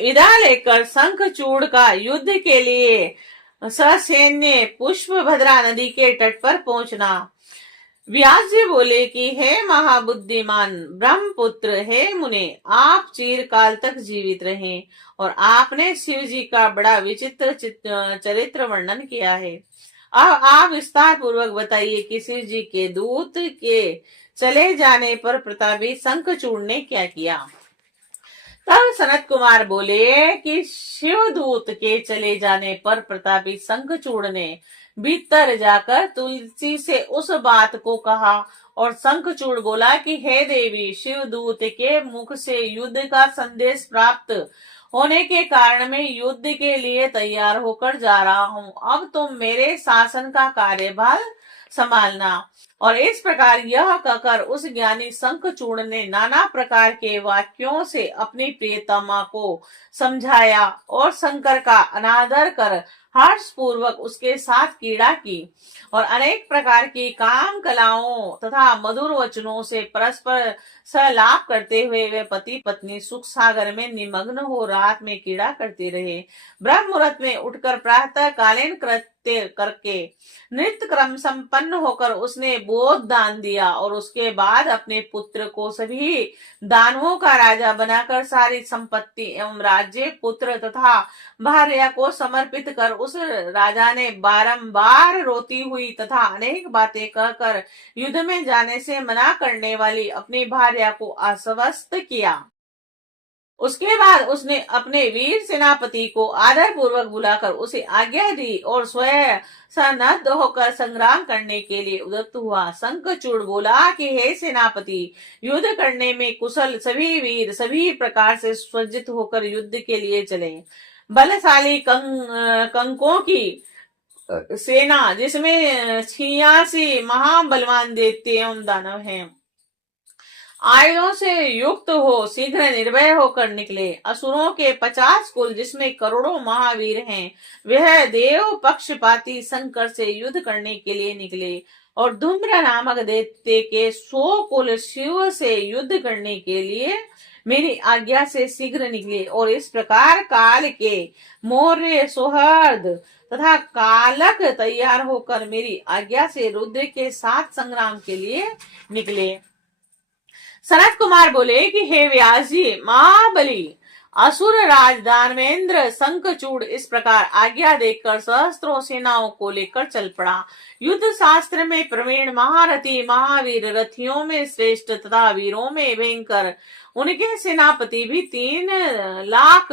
विदा लेकर शंखचूड़ का युद्ध के लिए ससैन्य पुष्पभद्रा नदी के तट पर पहुंचना। व्यास जी बोले कि हे महाबुद्धिमान ब्रह्मपुत्र, हे मुने, आप चिरकाल तक जीवित रहे और आपने शिव जी का बड़ा विचित्र चरित्र वर्णन किया है। अब आप विस्तार पूर्वक बताइए कि शिव जी के दूत के चले जाने पर प्रतापी शंखचूड़ ने क्या किया। तब सनत कुमार बोले कि शिवदूत के चले जाने पर प्रतापी शंखचूड़ ने भीतर जाकर तुलसी से उस बात को कहा और शंखचूड़ बोला कि हे देवी, शिवदूत के मुख से युद्ध का संदेश प्राप्त होने के कारण मैं युद्ध के लिए तैयार होकर जा रहा हूँ। अब तुम मेरे शासन का कार्यभार संभालना। और इस प्रकार यह कहकर उस ज्ञानी शंखचूड़ ने नाना प्रकार के वाक्यों से अपनी प्रियतमा को समझाया और शंकर का अनादर कर हर्ष पूर्वक उसके साथ क्रीड़ा की और अनेक प्रकार की काम कलाओं तथा मधुर वचनों से परस्पर सलाप करते हुए वे पति पत्नी सुख सागर में निमग्न हो रात में क्रीड़ा करते रहे। ब्रह्म मुहूर्त में उठकर प्रातः कालीन कृत्य करके नृत्य क्रम संपन्न होकर उसने बोध दान दिया और उसके बाद अपने पुत्र को सभी दानवों का राजा बनाकर सारी संपत्ति एवं राज्य, पुत्र तथा भार्या को समर्पित कर उस राजा ने बारंबार रोती हुई तथा अनेक बातें कहकर युद्ध में जाने से मना करने वाली अपनी भार्या को आश्वस्त किया। उसके बाद उसने अपने वीर सेनापति को आदर पूर्वक बुलाकर उसे आज्ञा दी और स्वयं सन्नद्ध होकर संग्राम करने के लिए उद्यत हुआ। शंखचूड़ बोला कि हे सेनापति, युद्ध करने में कुशल सभी वीर सभी प्रकार से सज्जित होकर युद्ध के लिए चले। बलशाली कंकों की सेना जिसमें 86 महाबलवान दैत्य एवं दानव हैं, आयुधों से युक्त हो शीघ्र निर्भय होकर निकले। असुरों के 50 कुल जिसमें करोड़ों महावीर हैं, वह देव पक्षपाती शंकर से युद्ध करने के लिए निकले और धूम्र नामक दैत्य के 100 कुल शिव से युद्ध करने के लिए मेरी आज्ञा से शीघ्र निकले। और इस प्रकार काल के मौर्य सौहर्द तथा कालक तैयार होकर मेरी आज्ञा से रुद्र के साथ संग्राम के लिए निकले। सनत कुमार बोले कि हे व्यास जी, महाबली असुर राज दानवेंद्र शंखचूड़ इस प्रकार आज्ञा देकर सहस्त्रों सेनाओं को लेकर चल पड़ा। युद्ध शास्त्र में प्रवीण महारथी महावीर, रथियों में श्रेष्ठ तथा वीरों में भयंकर, उनके सेनापति भी 3 लाख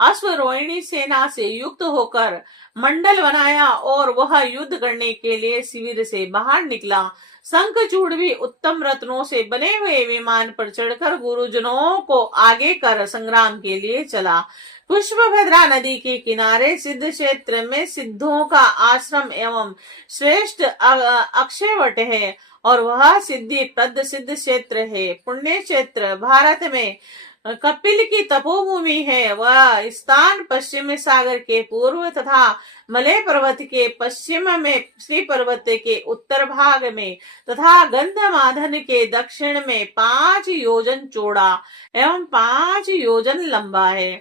अश्वरोहिणी सेना से युक्त होकर मंडल बनाया और वह युद्ध करने के लिए शिविर से बाहर निकला। शंखचूड़ भी उत्तम रत्नों से बने हुए विमान पर चढ़कर गुरुजनों को आगे कर संग्राम के लिए चला। पुष्पभद्रा नदी के किनारे सिद्ध क्षेत्र में सिद्धों का आश्रम एवं श्रेष्ठ अक्षयवट है और वह सिद्धि प्रद सिद्ध क्षेत्र है। पुण्य क्षेत्र भारत में कपिल की तपोभूमि है। वह स्थान पश्चिम सागर के पूर्व तथा मलय पर्वत के पश्चिम में, श्री पर्वत के उत्तर भाग में तथा गंधमादन के दक्षिण में 5 योजन चौड़ा एवं 5 योजन लंबा है।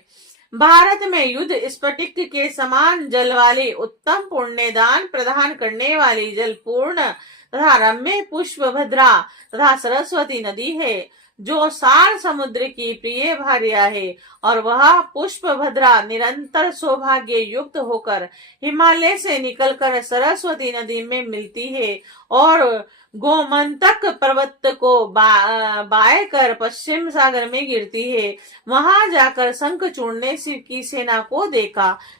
भारत में युद्ध स्फटिक के समान जल वाली उत्तम पुण्यदान प्रदान करने वाली जलपूर्ण तथा रम्य पुष्पभद्रा तथा सरस्वती नदी है, जो सार समुद्र की प्रिय भार्या है। और वह पुष्पभद्रा निरंतर सौभाग्य युक्त होकर हिमालय से निकलकर सरस्वती नदी में मिलती है और गोमंतक पर्वत को बाय कर पश्चिम सागर में गिरती है। वहां जाकर शंखचूड़ ने शिव की सेना को देखा।